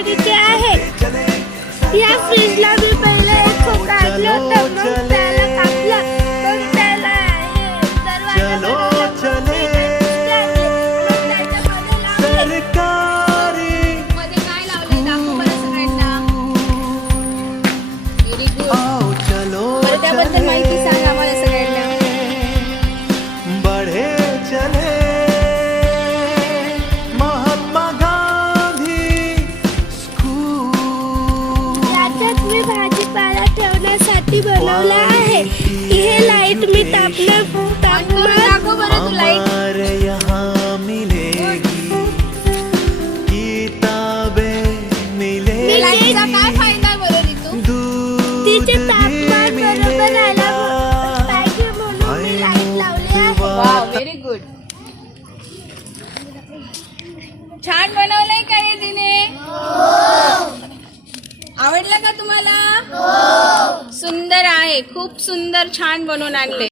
अंगणवाडीचे आहे। या फ्रीजला मी पहिले एक खोका आणलं होतं, मग त्याला कापलं, मग त्याला दरवाजा बनवला, मग त्याच्यामध्ये लावले। मध्ये काय लावलंय दाखव बरं सगळ्यांना। Very good. बरं त्याबद्दल माहिती सांग आम्हाला सगळ्यांना। बढ़े चले महात्मा गांधी स्कूल। याच्यात मी भाजीपाला ठेवण्यासाठी बनवला आहे। हे लाईट मी दाखव बरं तू लाईट। हमारे यहाँ मिलेगी किताबें मिलेगी। लाईटचा काय फायदा आहे बरं रितू? तिचे तापमान बरोबर राहायला पाहिजे म्हणून मी लाईट लावली आहे। Wow very good. छान बनवलंय का हे तिने? आवडलं का तुम्हाला? सुंदर आहे, खूप सुंदर छान बनवून आणले।